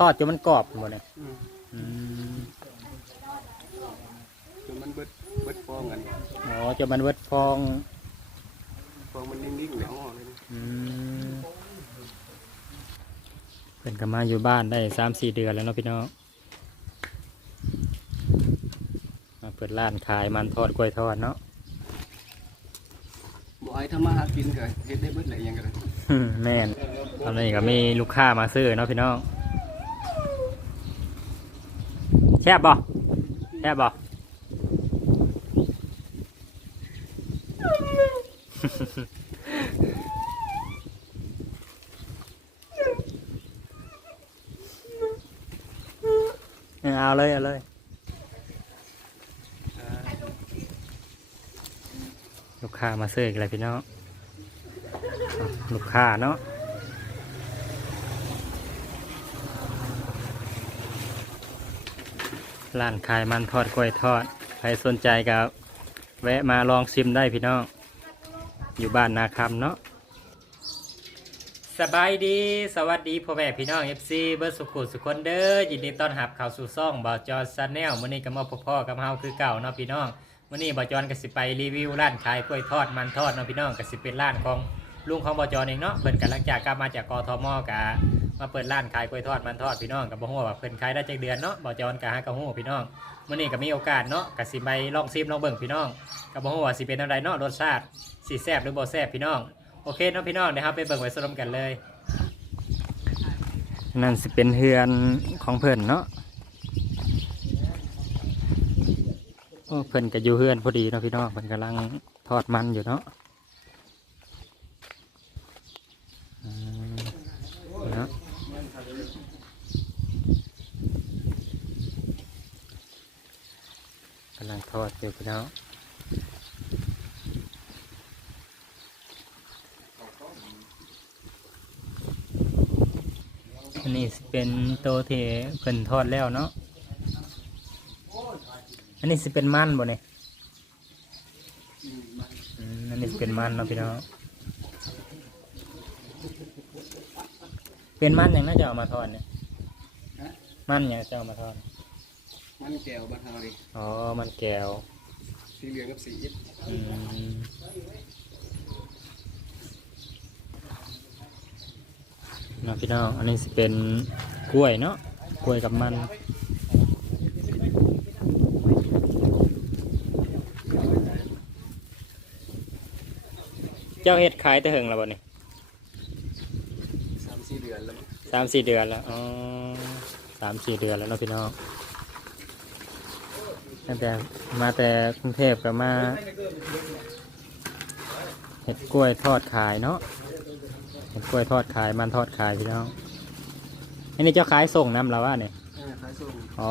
ทอดจนมันกรอบหมดเลยอืมอืมจนมันเบิดเบิดฟองกันอ๋อจนมันเวิดฟองฟองมันนิ่งๆในห้องเลยนะอืมเป็นก็มาอยู่บ้านได้สามสี่เดือนแล้วเนาะพี่น้องมาเปิดร้านขายมันทอดกล้วยทอดเนาะ บ่ให้ทำมาหากินก็เฮ็ดได้เบิดหลายอย่างกันเลยอืมแม่นตอนนี้ก็มีลูกค้ามาซื้อเนาะพี่น้อง แซ่บบ่แซ่บบ่เอาเลยเอาเลยลูกค้ามาซื้ออีกแล้วพี่น้องอะลูกค้าเนาะ ร้านขายมันทอดกล้วยทอด ใครสนใจก็แวะมาลองชิมได้พี่น้อง อยู่บ้านนาคำเนาะ สบายดี สวัสดีพ่อแม่พี่น้อง FC เบิร์ดสุขุสุขคนเด้อ ยินดีต้อนรับเข้าสู่ซ่องบ่าวจอซาแนลมื้อนี้ก็มาพบพ่อกับเฮาคือเก่าเนาะพี่น้องมื้อนี้บ่าวจอนก็สิไปรีวิวร้านขายกล้วยทอดมันทอดเนาะพี่น้องก็สิเป็นร้านของลุงของบ่าวจอนเองเนาะ เพิ่นกำลังจากกลับมาจากกทมกะ มาเปิดร้านขายกล้วยทอดมันทอดพี่น้องก็บ่ฮู้ว่าเพิ่นขายได้จักเดือนเนาะบ่จอนก็หาก็ฮู้พี่น้องมื้อนี้ก็มีโอกาสเนาะก็สิไปลองซิมลองเบิ่งพี่น้องก็บ่ฮู้ว่าสิเป็นจังไดเนาะรสชาติสิแซ่บหรือบ่แซ่บพี่น้องโอเคเนาะพี่น้องเดี๋ยวเราไปเบิ่งไปสรุปกันเลย นั่นสิเป็นเฮือนของเพิ่นเนาะโอ้เพิ่นก็อยู่เฮือนพอดีเนาะพี่น้องเพิ่นกำลังทอดมันอยู่เนาะอืมเนาะกำลัง ทอดอยู่พี่น้องอันนี้สิเป็นโตวที่เพิ่นทอดแล้วเนาะ อันนี้สิเป็นมันบ่เนี่ยอืมอันนี้สิเป็นมันเนาะพี่น้อง เป็นมันอย่างน่าจะเอามาทอดเนี่ย มันอย่างจะเอามาทอด มันแก้วบ้านเฮาดิอ๋อ มันแก้วสีเหลืองกับสีอิฐอืมเนาะพี่น้อง อันนี้สิเป็นกล้วยเนาะ กล้วยกับมันเจ้าเฮ็ดขายแต่เหิงแล้วบ่นี่สามสี่เดือนแล้วมั้งสามสี่เดือนแล้ว อ๋อสามสี่เดือนแล้วเนาะพี่น้อง ตั้งแต่มาแต่กรุงเทพก็มาเห็ดกล้วยทอดขายเนาะเห็ดกล้วยทอดขายมันทอดขายพี่น้องอันนี้เจ้าขายส่งน้ำแล้วว่าเนี่ยอ่าขายส่งอ๋อ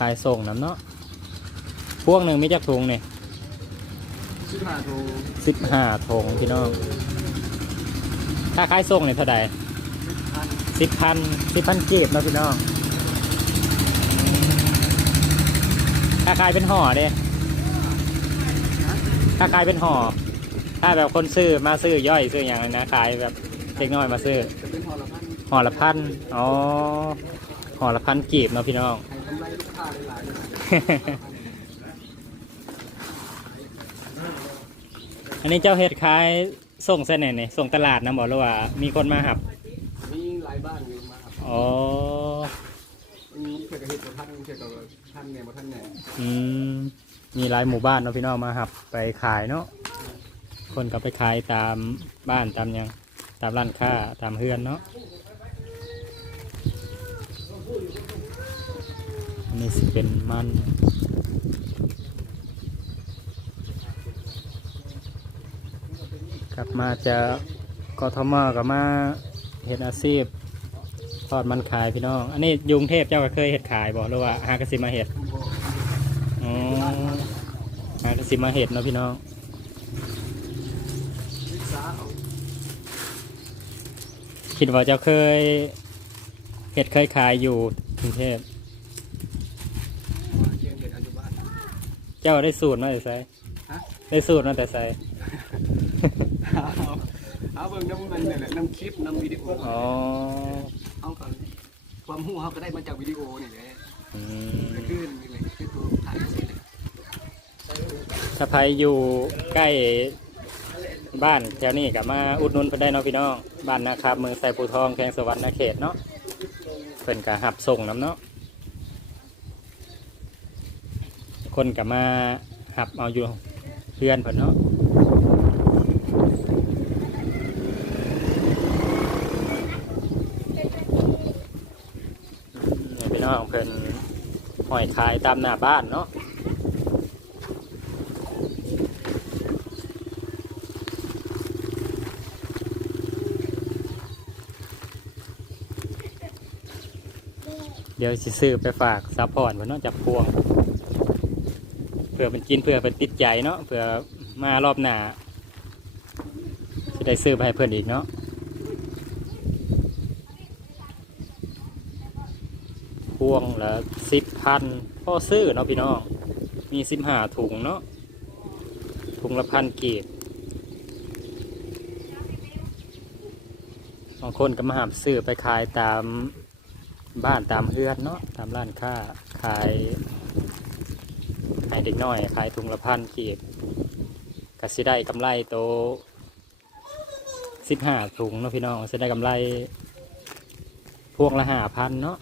ขายส่งน้ำเนาะพวกหนึ่งมีจักถุงเนี่ยซื้อหาโทรสิบห้าถุงพี่น้องถ้าขายส่งเนี่ยเท่าไหร่พันสิบพันสิบพันกีบเนาะพี่น้อง ถ้าขายเป็นห่อเด้ถ้าขายเป็นห่อ ถ้าแบบคนซื้อมาซื้อย่อยซื้ออย่างนั้นนะขายแบบเล็กน้อยมาซื้อจะเป็นห่อละพันห่อละพันอ๋อห่อละพันกีบเนาะพี่น้องให้กำไรลูกค้าหลายๆเลยอันนี้เจ้าเห็ดขายส่งเส้นไหนเนี่ยส่งตลาดนะบอกหรือว่า มีคนมาหับมีหลายบ้านอยู่มาครับอ๋อมีเพื่อนก็เฮ็ดบ่ทันเพื่อนก็ ทันแหน่บ่ทันแหน่อืมมีหลายหมู่บ้านเนาะพี่น้องมาหับไปขายเนาะคนก็ไปขายตามบ้านตามหยังตามร้านค้าตามเฮือนเนาะอันนี้สิเป็นมัน กลับมาจากกทมกับมาเห็ดอาชีพ ทอดมันขายพี่น้อง อันนี้อยกรุงเทพเจ้าก็เคยเห็ดขายบอกหรือว่าหากระสิมาเห็ดอ๋อหากระสิมาเห็ดเนาะพี่น้องศึกษาเอาคิดว่าเจ้าเคยเห็ดเคยขายอยู่กรุงเทพว่าเรียนเฮ็ดอายุบ้านเจ้าได้สูตรมาแต่ไสฮะได้สูตรมาแต่ไสเอาเอาเบิ่งน้ำมันนี่แหละน้ำคลิปน้ำวิดีโออ๋อ เอากันพอความรู้เขาก็ได้มาจากวิดีโอนี่แหละอืมก็คือนี่แหละคือตัวถ่ายเสร็จเลยถ้าใครอยู่ใกล้บ้านแถวนี้ก็มาอุดหนุนเพิ่นได้เนาะพี่น้องบ้านนะครับเมืองไซปูทองแขวงสวรรค์นาเขตเนาะเพิ่นก็หับส่งน้ำเนาะคนก็มาหับเอาอยู่เพื่อนเพิ่นเนาะ พี่น้องเพิ่นหอยขายตามหน้าบ้านเนาะเดี๋ยวสิซื้อไปฝากซัพพอร์ตเพื่อนเนาะจับพวงเพื่อเป็นกินเพื่อเป็นติดใจเนาะเพื่อมารอบหน้าจะได้ซื้อไปให้เพื่อนอีกเนาะ วงละสิบพันพ่อซื้อเนาะพี่น้อง มีสิบห้าถุงเนาะถุงละพันกีบบางคนก็มาหาซื้อไปขายตามบ้านตามเฮือนเนาะตามร้านค้าขายให้เด็กน้อย ขายถุงละพันกีบก็สิได้กำไรโตสิบห้าถุงเนาะพี่น้องสิได้กำไรพวงละห้าพันเนาะ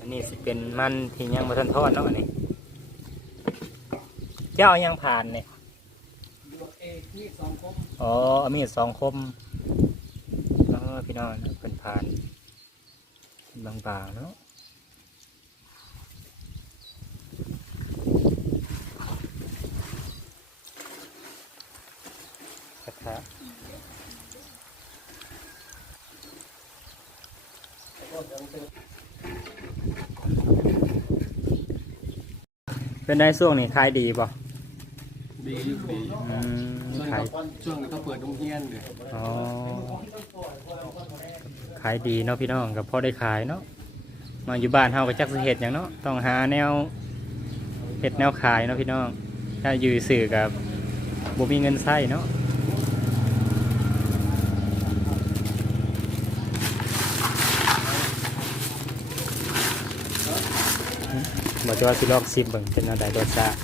อันนี้สิ เป็นมันที่ยังมาทันทอดเนาะอันนี้เจ้ายังผ่านเนี่ยเอกนี่สองคมอ๋อเอามีดสองคมเออพี่น้องนะเป็นผ่านบางๆเนาะกระทะเป็น ได้ช่วงนี้ขายดีป่ะดีดีอืมช่วงขายเขาช่วงเขาเปิดโรงเรียนเลยอ๋อขายดีเนาะพี่น้องกับพ่อได้ขายเนาะมาอยู่บ้านเฮาก็จักสิเห็ดอย่างเนาะต้องหาแนวเห็ดแนวขายเนาะพี่น้องถ้าอยู่สื่อกับบ่มีเงินใช้เนาะ กจะว่าสิลองซิมเบิ่งเป็นอะไรรสชาติ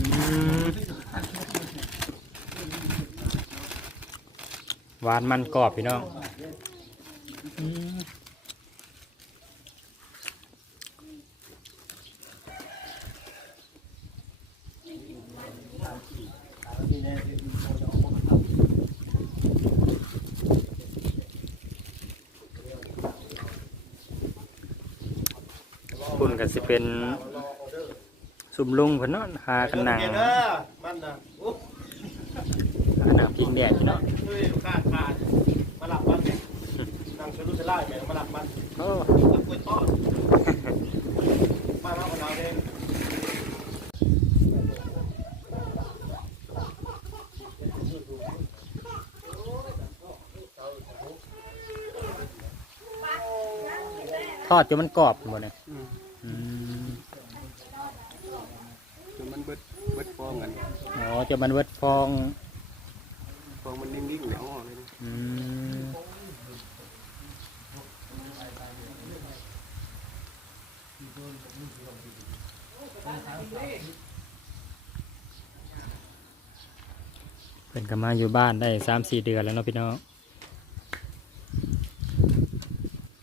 อืมหวานมันกรอบพี่น้อง ก็สิเป็นซุ่มลุงเพิ่นเนาะหากันนั่งมันนะหากันนั่งพิงแดดพี่เนาะยขาดขาดมาหลับมันนั่งสนุกสลายแม่มาหลับมันโอ้กับกล้วยทอดมาเล่ากับเราเองทอดจนมันกรอบหมดเลย อืม อืม จนมันเบิดเบิด ฟองกันอ๋อจนมันเวิดฟองฟองมันนิ่งๆแล้วออกเลยนะอืมเป็นก็มาอยู่บ้านได้สามสี่เดือนแล้วเนาะพี่น้อง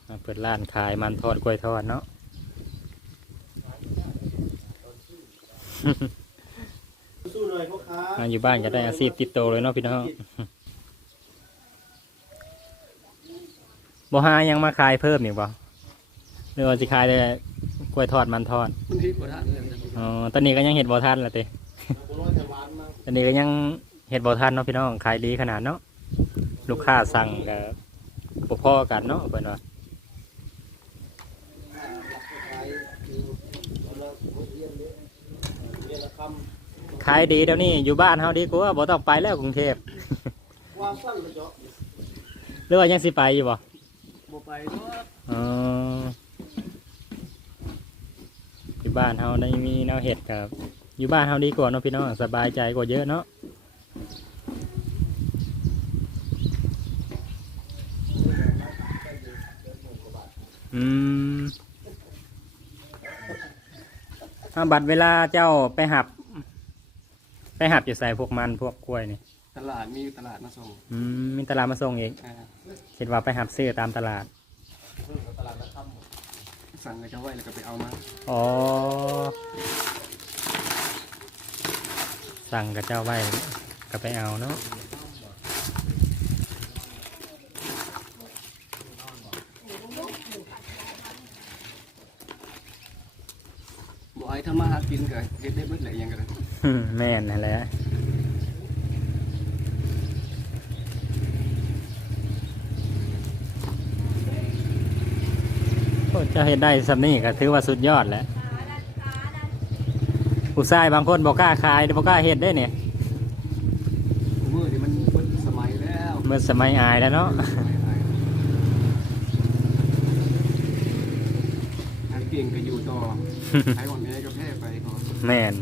มาเปิดร้านขายมันทอดกล้วยทอดเนาะ สู้หน่อยพ่อค้ามาอยู่บ้านก็ได้อาชีพติดโตเลยเนาะพี่น้องบ่หายังมาขายเพิ่มอีกบ่หรือว่าสิขายแต่กล้วยทอดมันทอดมันที่ประธานเลยนะอ๋อตอนนี้ก็ยังเห็ดบ่ทันละติบัวลอยแต่หวานมากตอนนี้ก็ยังเห็ดบ่ทันเนาะพี่น้องขายดีขนาดเนาะลูกค้าสั่งก็บ่พอกันเนาะเพิ่นว่าเรียนละค ขายดีเดี๋ยวนี้อยู่บ้านเฮาดีกว่าบ่ต้องไปแล้วกรุงเทพำว่าสั้นเลยเจาะหรือว่ายังสิไปอยู่บ่บ่ไปเนาะอ๋ออยู่บ้านเฮาได้มีแนวเห็ดกับ อยู่บ้านเฮาดีกว่าเนาะพี่น้องสบายใจกว่าเยอะเนาะอืมเอาบัตรเวลาเจ้าไปหับ ไปหับอยู่ใส่พวกมันพวกกล้วยนี่ตลาดมีตลาดมาส่งอืมมีตลาดมาส่งอีกอ่าคิดว่าไปหับซื้อตามตลาดเพิ่มกับตลาดนัดค่ำสั่งก็จะไว้แล้วก็ไปเอามาอ๋อ สั่งกับเจ้าไว้ก็ไปเอาเนาะบ่ให้ทำมาหากินก็เฮ็ดได้เบิดแหละอยังกันอืม แม่นนั่นแหละโอ้เจะเห็นได้สำนี่ก็ถือว่าสุดยอดแหล้วผู้ชายบางคนบอกกล้าขายบอกกล้าเห็ดได้เนี่ยมื้อนี้มันเบิดสมัยแล้วเมื่อสมัยอายแล้วเนาะงานเก่งก็อยู่ต่อใช้วันนี้ก็แพ้ไปพอแม่น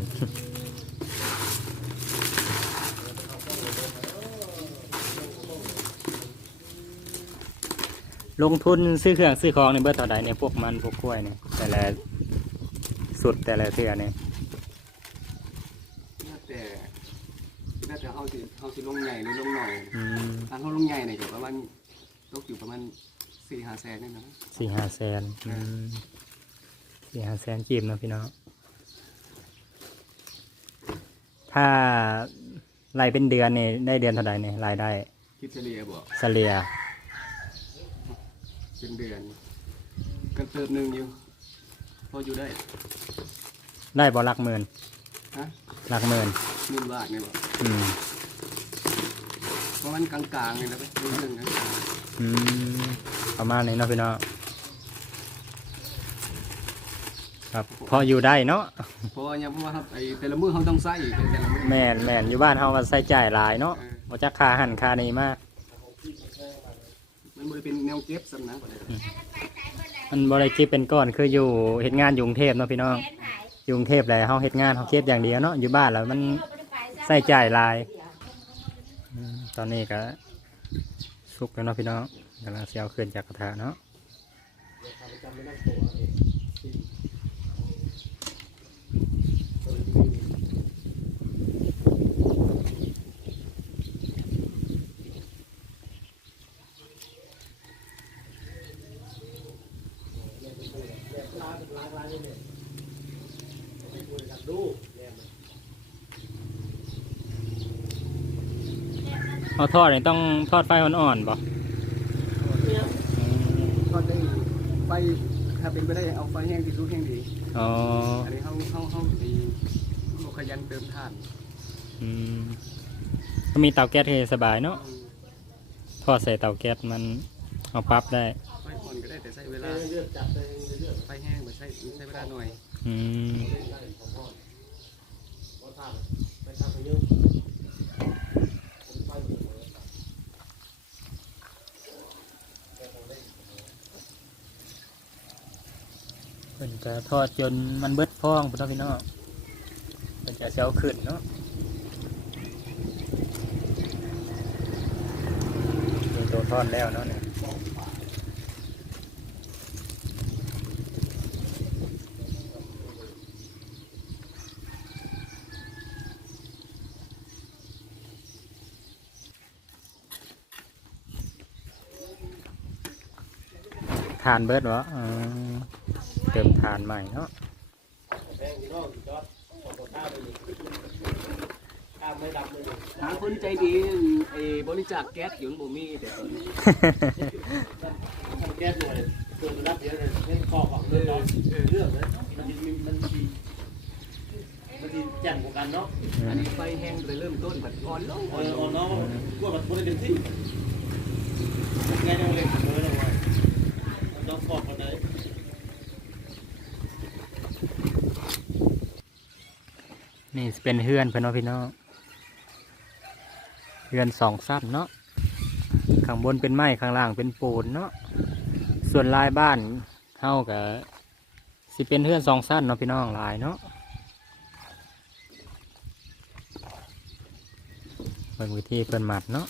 ลงทุนซื้อเครื่องซื้อของในเบอร์ต่อใดเนี่ยพวกมันพวกกล้วยเนี่ยแต่ละสุดแต่ละเทือเนี่ยแล้วแต่แล้วแต่เอาสิเอาสิลงใหญ่หรือลงหน่อยอืมทางเขาลงใหญ่เนี่ยก็ประมาณตกอยู่ประมาณ4-5แสนนี่นะสี่ห้าแสนอืมสี่ห้าแสนจีบเนาะพี่น้องถ้าไล่เป็นเดือนเนี่ยได้เดือนเท่าใดเนี่ยรายได้คิดเฉลี่ยบ่เฉลี่ย เป็นเดือนกันเติมหนึงอยู่พออยู่ได้ได้บ่หลักหมื่นฮะหลักหมื่นหมื่นบาทนี่บ่อืมเพราะมันกลางๆนี่นะไปรุ่นหนึงกลางอืมประมาณนี้เนาะพี่น้องครับพออยู่ได้เนาะๆเพราะว่ายังเพราะว่าครับไอ้แต่ละมื้อเขาต้องใช้อีกแต่ละมื้อแม่นแม่นอยู่บ้านเฮาก็ใช้จ่ายหลายเนาะบ่จักค่าหันค่านี้มาก มันบ่ได้เป็นแนวเก็บสำนักบ่ได้มันบ่ได้คิเป็นก้อนคืออยู่เฮ็ดงานอยู่กรุงเทพเนาะพี่น้องอยู่กรุงเทพแหละเฮาเฮ็ดงานเฮาเก็บอย่างเดียวเนาะอยู่บ้านแล้วมันใส่จ่ายหลายอืมตอนนี้ก็สุกแล้วเนาะพี่น้องกำลังสิเอาขึ้นจากกระทะเนาะเอาทอดนี่ต้องทอดไฟอ่อนๆบ่ก็ได้ไฟถ้าเป็นไปได้เอาไฟแห้งที่สุดแห้งดีอ๋ออันนี้เฮาเฮาเฮาสิบ่ขยันเติมถ่านอืมก็มีเตาแก๊สให้สบายเนาะทอดใส่เตาแก๊สมันเอาปรั๊บได้ไฟอ่อนก็ได้แต่ใช้เวไปลาเรื่อยๆจับไปเรื่อยไฟแห้งบ่ใช้ใช้เวลาหน่อยอืม ๆเล่นได้ของพ่อเพราะทานไปทำไปเยอะผมไปอยู่เลย เพิ่นจะทอดจนมันเบิดพองพุ่นเนาะพี่น้องเพิ่นจะเซาขึ้นเนาะนี่ตัวทอดแล้วเนาะเนี่ยทานเบิดวะอืมเติมทานใหม่เนาะแพงที่นอกจอดขอตัวข้าวไปอีกข้าวไม่ดำเลยหาคนใจดีไอ้บริจาคแก๊สอยู่บ่มีแต่ตอนนี้ทำแก้หน่วยตัวมันรับเยอะเลยเล่นคอของเรื่องน้องเรื่องเลยมันมีมันมีมันมีแจ่มกว่ากันเนาะอันนี้ไฟแห้งเลยเริ่มต้นบัดอ่อนลงเออ่อนอลเอางน้องกลัวแบบคนเต็มที่แกยังเล็กเลยนะว่าน้องขอบคนไหน นี่เป็นเฮือนเพื่อนเนพี่น้องเฮือนสองซับเนาะข้างบนเป็นไม้ข้างล่างเป็นปูนเนาะส่วนลายบ้านเท่ากับสิเป็นเฮือนสองสั้นเนาะพี่น้องลายเนาะเบิ่งวิธีเพิ่นหมัดเนาะ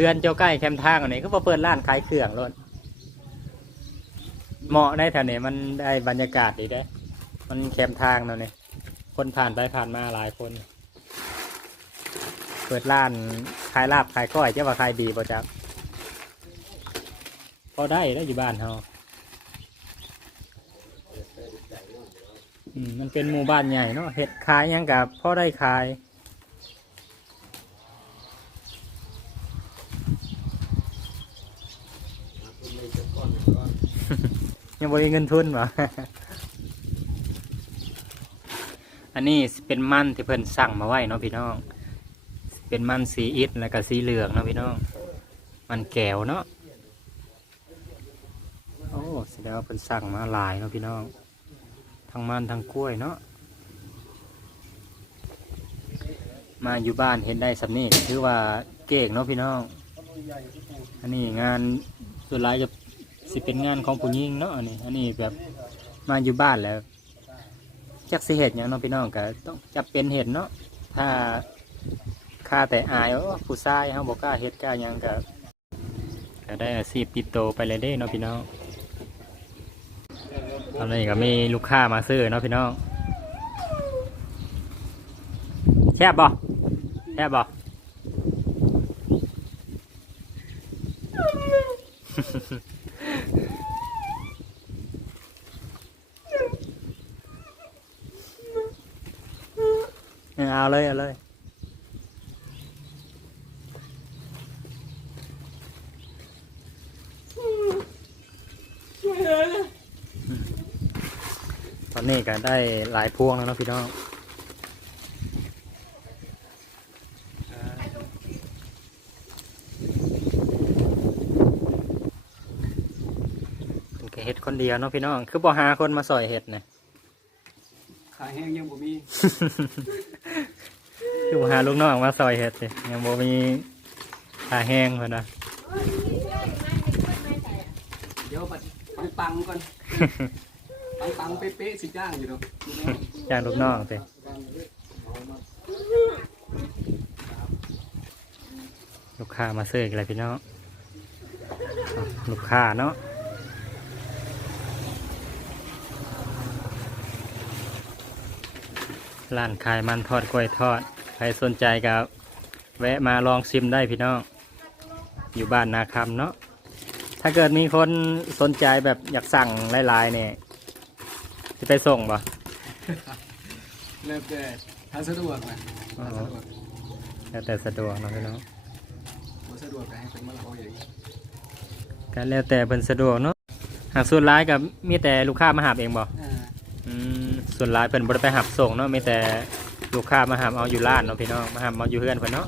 เขื่อนเจ้าใกล้แคมทางอันนี้ก็มาเปิดร้านขายเครื่องรถเหมาะได้แถวนี้มันได้บรรยากาศดีได้มันแคมทางเนาะเนี่ยคนผ่านไปผ่านมาหลายคน เปิดร้านขายลาบขายก้อยเจ้าว่าขายดีป่ะจ๊ะพอได้ได้อยู่บ้านเฮาอืมมันเป็นหมู่บ้านใหญ่เนาะเห็ดขายยังกับพ่อได้ขาย ยังบริเงินทุนวะอันนี้เป็นมันที่เพิ่นสั่งมาไว้เนาะพี่น้อง เป็นมันสีอิฐแล้วก็สีเหลืองเนาะพี่น้อง มันแก้วเนาะ โอ้แสดงว่าเพิ่นสั่งมาหลายเนาะพี่น้อง ทั้งมันทั้งกล้วยเนาะ มาอยู่บ้านเห็นได้สำนี่ถือว่าเก่งเนาะพี่น้อง อันนี้งานส่วนหลายจะ สิเป็นงานของผู้หญิงเนาะอันนี้อันนี้แบบมาอยู่บ้านแล้วจักสิเหตุอย่างเนาะพี่น้องก็ต้องจับเป็นเหตุเนาะถ้าค่าแต่อายว่าผู้ชายเขาบอกกล้าเหตุกล้าหยังก็ก็ได้อาชีพติดโตไปเลยเด้เนาะพี่น้องตอนนี้ก็มีลูกค้ามาซื้อเนาะพี่น้องแซ่บบ่แซ่บบ่ เอาเลยเอาเลยตอนนี้ก็ได้หลายพวงแล้วเนาะพี่น้องเป็นแค่เห็ดคนเดียวเนาะพี่น้อง คือบ่หาคนมาสอยเห็ดนะขายแห้งยังบ่มี คือบ่หาลูกน้องมาซอยเฮ็ดสิยังบ่มีหาแห้งเพิ่นนะเดี๋ยวบัดปังปังๆก่อน ปังปังๆเป๊ะๆสิจ้างอยู่เนาะจ้างลูกน้องสิลูกค้ามาซื้ออีกแล้วพี่น้องอะลูกค้าเนาะร้านขายมันทอดกล้วยทอดใค รสนใจก็แวะมาลองชิมได้พี่น้อง อยู่บ้านนาคำเนาะ ถ้าเกิดมีคนสนใจแบบอยากสั่งหลายๆเนี่ยจะไปส่งบ่เริ่มแต่ถ้าสะดวกนะถ้าสะดวกแล้วแต่สะดวกเนาะพี่น้องบ่สะดวกก็ให้เป็นมาละเอาเองก็แล้วแต่เป็นสะดวกเนาะหากส่วนร้ายกับมีแต่ลูกค้ามาหาบเองบ่อ่าอืมส่วนร้ายเป็นบริไปหับส่งเนาะมีแต่ ลูกค้ามาหาบเอาอยู่ร้านเนาะพี่น้องมาหาบเอาอยู่เพื่อนเพิ่นเนาะ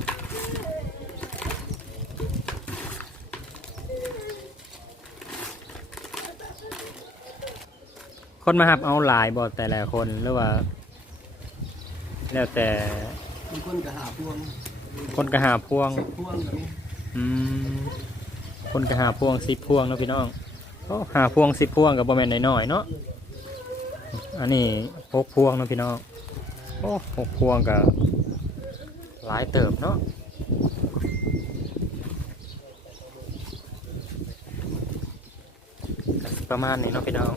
คนมาหับเอาหลายบ่แต่ละคนหรือว่า แล้วแต่คนก็หาพวง คนก็หาพวงพวงก็มีอืมคนก็หาพวงสิบพวงเนาะพี่น้องโอ้หาพวงสิบพวงกับบ่แมนน้อยๆเนาะอันนี้หกพวงเนาะพี่น้อง โอ้หกพวงกับหลายเติบเนาะประมาณนี้เนาะพี่น้อง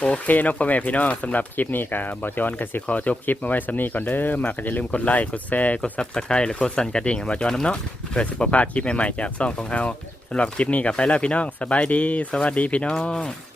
โอเคเนาะพ่อแม่พี่น้องสำหรับคลิปนี้กับบอจอนกสิขอจบคลิปมาไว้สำนี้ก่อนเด้อมาก็อย่าลืมกดไลค์กดแชร์กดซับสไครต์และกดสั่นกระดิ่งบอจอนน้ำเนาะเพื่อสิบพลาดคลิปใหม่ๆจากซ่องของเฮาสำหรับคลิปนี้กับไปแล้วพี่น้อง สบายดี สวัสดีพี่น้อง